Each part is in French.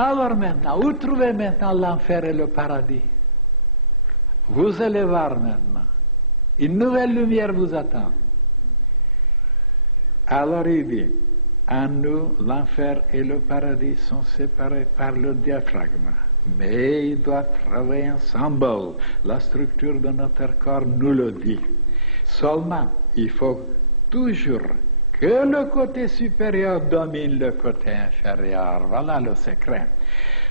Alors maintenant, où trouvez maintenant l'enfer et le paradis? Vous allez voir maintenant. Une nouvelle lumière vous attend. Alors il dit, en nous, l'enfer et le paradis sont séparés par le diaphragme. Mais ils doivent travailler ensemble. La structure de notre corps nous le dit. Seulement, il faut toujours que le côté supérieur domine le côté inférieur. Voilà le secret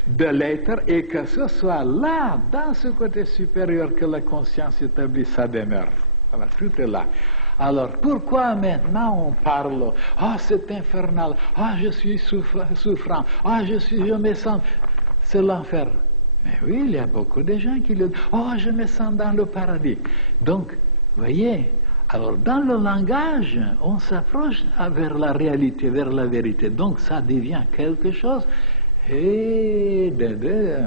de l'être, et que ce soit là, dans ce côté supérieur, que la conscience établit sa demeure. Voilà, tout est là. Alors, pourquoi maintenant on parle « Ah, c'est infernal, ah, je suis souffrant, ah, je me sens... » C'est l'enfer. Mais oui, il y a beaucoup de gens qui le disent « Oh, je me sens dans le paradis. » Donc, voyez, alors dans le langage, on s'approche vers la réalité, vers la vérité. Donc, ça devient quelque chose de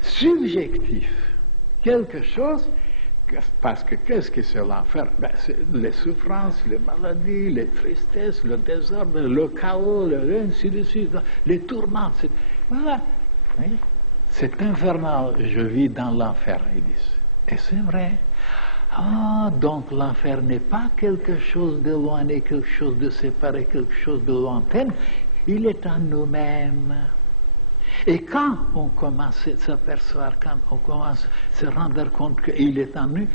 subjectif. Quelque chose... Parce que qu'est-ce que c'est l'enfer? Ben, c'est les souffrances, les maladies, les tristesses, le désordre, le chaos, ainsi de suite, les tourments. Voilà. Oui. C'est infernal. Je vis dans l'enfer, ils disent. Et c'est vrai. Ah, donc l'enfer n'est pas quelque chose d'éloigné, quelque chose de séparé, quelque chose de lointain. Il est en nous-mêmes. Et quand on commence à s'apercevoir, quand on commence à se rendre compte qu'il est en nous,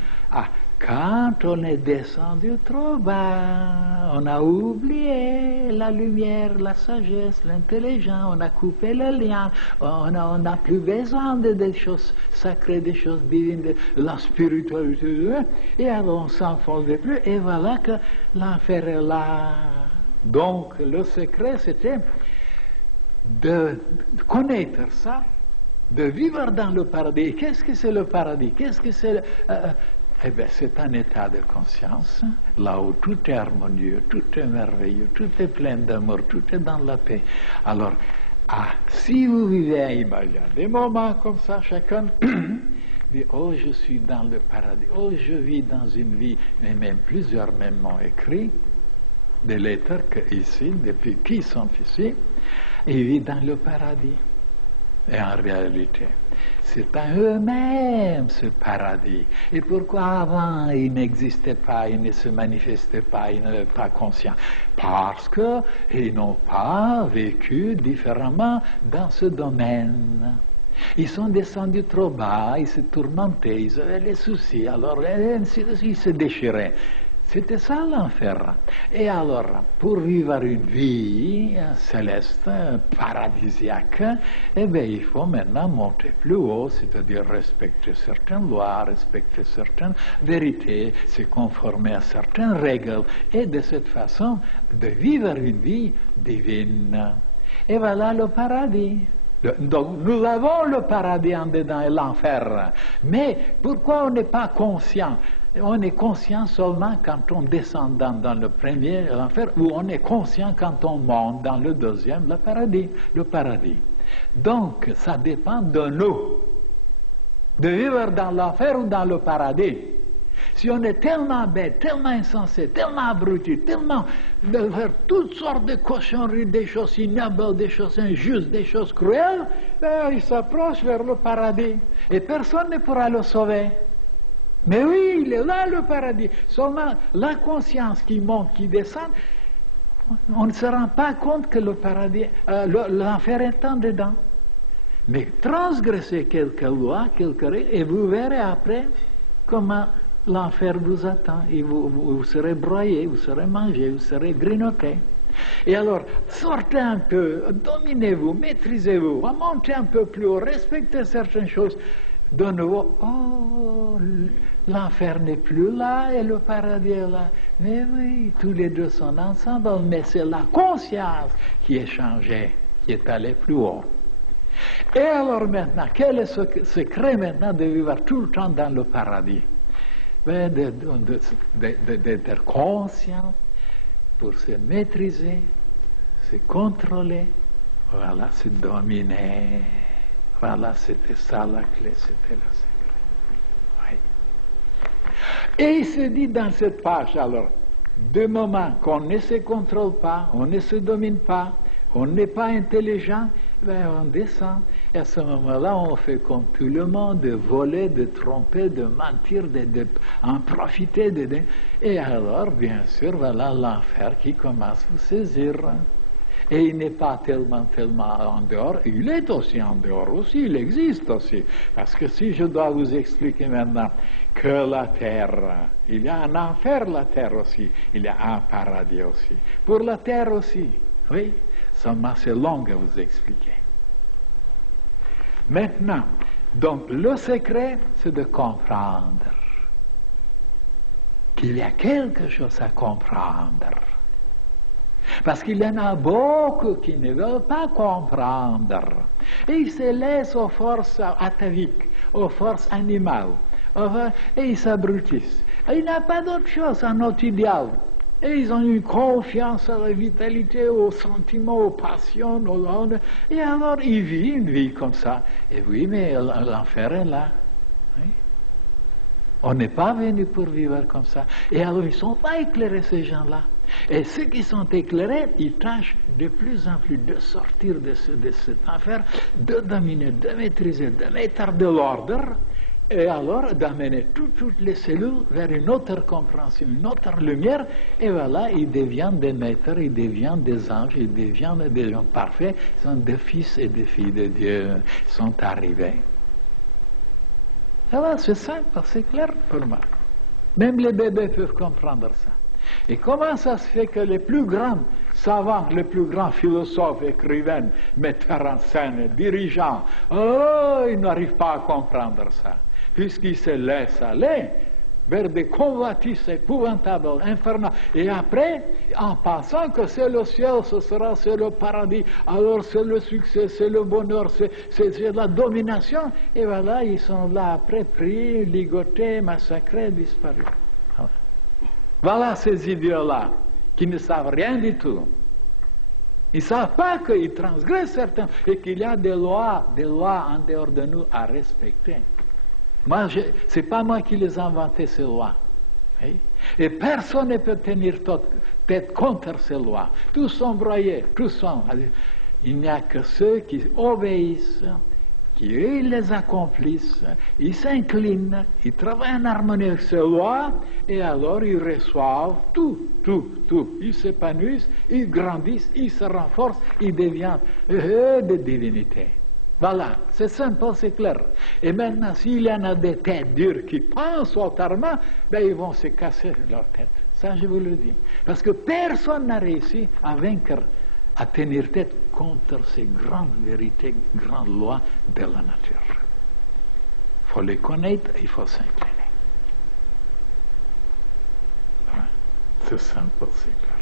quand on est descendu trop bas, on a oublié la lumière, la sagesse, l'intelligence, on a coupé le lien, on n'a plus besoin des choses sacrées, des choses divines, de la spiritualité, et alors on s'enfonce plus, et voilà que l'enfer est là. Donc le secret c'était de connaître ça, de vivre dans le paradis. Qu'est-ce que c'est le paradis? Qu'est-ce que c'est Eh bien, c'est un état de conscience, là où tout est harmonieux, tout est merveilleux, tout est plein d'amour, tout est dans la paix. Alors, si vous vivez, il y a des moments comme ça, chacun dit, oh, je suis dans le paradis, oh, je vis dans une vie, et même plusieurs même m'ont écrit, des lettres ici, depuis qu'ils sont ici, ils vivent dans le paradis. Et en réalité, c'est à eux-mêmes ce paradis. Et pourquoi avant il n'existait pas, il ne se manifestait pas, ils n'étaient pas conscients? Parce qu'ils n'ont pas vécu différemment dans ce domaine. Ils sont descendus trop bas, ils se tourmentaient, ils avaient les soucis, alors ils se déchiraient. C'était ça l'enfer. Et alors, pour vivre une vie céleste, paradisiaque, eh bien, il faut maintenant monter plus haut, c'est-à-dire respecter certaines lois, respecter certaines vérités, se conformer à certaines règles, et de cette façon, de vivre une vie divine. Et voilà le paradis. Donc, nous avons le paradis en dedans et l'enfer. Mais pourquoi on n'est pas conscient? On est conscient seulement quand on descend dans le premier, l'enfer, ou on est conscient quand on monte dans le deuxième, le paradis. Donc, ça dépend de nous, de vivre dans l'enfer ou dans le paradis. Si on est tellement bête, tellement insensé, tellement abruti, tellement de faire toutes sortes de cochonneries, des choses ignobles, des choses injustes, des choses cruelles, il s'approche vers le paradis. Et personne ne pourra le sauver. Mais oui, il est là le paradis. Seulement la conscience qui monte, qui descend, on ne se rend pas compte que le paradis, l'enfer est en dedans. Mais transgressez quelques lois, quelques règles, et vous verrez après comment l'enfer vous attend. Et vous serez broyé, vous serez mangé, vous serez grignoté. Et alors, sortez un peu, dominez-vous, maîtrisez-vous, montez un peu plus haut, respectez certaines choses. De nouveau, oh, l'enfer n'est plus là et le paradis est là. Mais oui, tous les deux sont ensemble, mais c'est la conscience qui est changée, qui est allée plus haut. Et alors maintenant, quel est ce secret maintenant de vivre tout le temps dans le paradis? D'être conscient pour se maîtriser, se contrôler, voilà, se dominer. Voilà, c'était ça la clé, c'était le secret. Oui. Et il se dit dans cette page, alors, du moment qu'on ne se contrôle pas, on ne se domine pas, on n'est pas intelligent, ben, on descend. Et à ce moment-là, on fait comme tout le monde, de voler, de tromper, de mentir, en profiter. Et alors, bien sûr, voilà l'enfer qui commence à vous saisir. Et il n'est pas tellement en dehors, il est aussi en dehors aussi, il existe aussi. Parce que si je dois vous expliquer maintenant que la terre, il y a un enfer, la terre aussi, il y a un paradis aussi. Pour la terre aussi, oui, seulement c'est long à vous expliquer. Maintenant, donc le secret, c'est de comprendre qu'il y a quelque chose à comprendre. Parce qu'il y en a beaucoup qui ne veulent pas comprendre. Et ils se laissent aux forces ataviques, aux forces animales. Et ils s'abrutissent. Et il n'y a pas d'autre chose, un autre idéal. Et ils ont une confiance à la vitalité, aux sentiments, aux passions. Et alors ils vivent une vie comme ça. Et oui, mais l'enfer est là. Oui. On n'est pas venu pour vivre comme ça. Et alors ils ne sont pas éclairés, ces gens-là. Et ceux qui sont éclairés, ils tâchent de plus en plus de sortir de cet enfer, de dominer, de maîtriser, de mettre de l'ordre, et alors d'amener toutes les cellules vers une autre compréhension, une autre lumière, et voilà, ils deviennent des maîtres, ils deviennent des anges, ils deviennent des gens parfaits, ils sont des fils et des filles de Dieu, ils sont arrivés. Alors c'est simple, c'est clair pour moi. Même les bébés peuvent comprendre ça. Et comment ça se fait que les plus grands savants, les plus grands philosophes, écrivains, metteurs en scène, dirigeants, ils n'arrivent pas à comprendre ça, puisqu'ils se laissent aller vers des convoitises épouvantables, infernales. Et après, en pensant que c'est le ciel, c'est le paradis, alors c'est le succès, c'est le bonheur, c'est la domination, et voilà, ils sont là après, pris, ligotés, massacrés, disparus. Voilà ces idiots-là, qui ne savent rien du tout. Ils ne savent pas qu'ils transgressent certains, et qu'il y a des lois en dehors de nous à respecter. Moi, ce n'est pas moi qui les ai inventées, ces lois. Oui? Et personne ne peut tenir tête contre ces lois. Tous sont broyés, tous sont. Il n'y a que ceux qui obéissent, qui eux, les accomplissent, ils s'inclinent, ils travaillent en harmonie avec ces lois, et alors ils reçoivent tout. Ils s'épanouissent, ils grandissent, ils se renforcent, ils deviennent des divinités. Voilà, c'est simple, c'est clair. Et maintenant, s'il y en a des têtes dures qui pensent autrement, ben ils vont se casser leur tête. Ça, je vous le dis. Parce que personne n'a réussi à vaincre, à tenir tête contre ces grandes vérités, grandes lois de la nature. Il faut les connaître, il faut s'incliner. Voilà. C'est simple, c'est clair.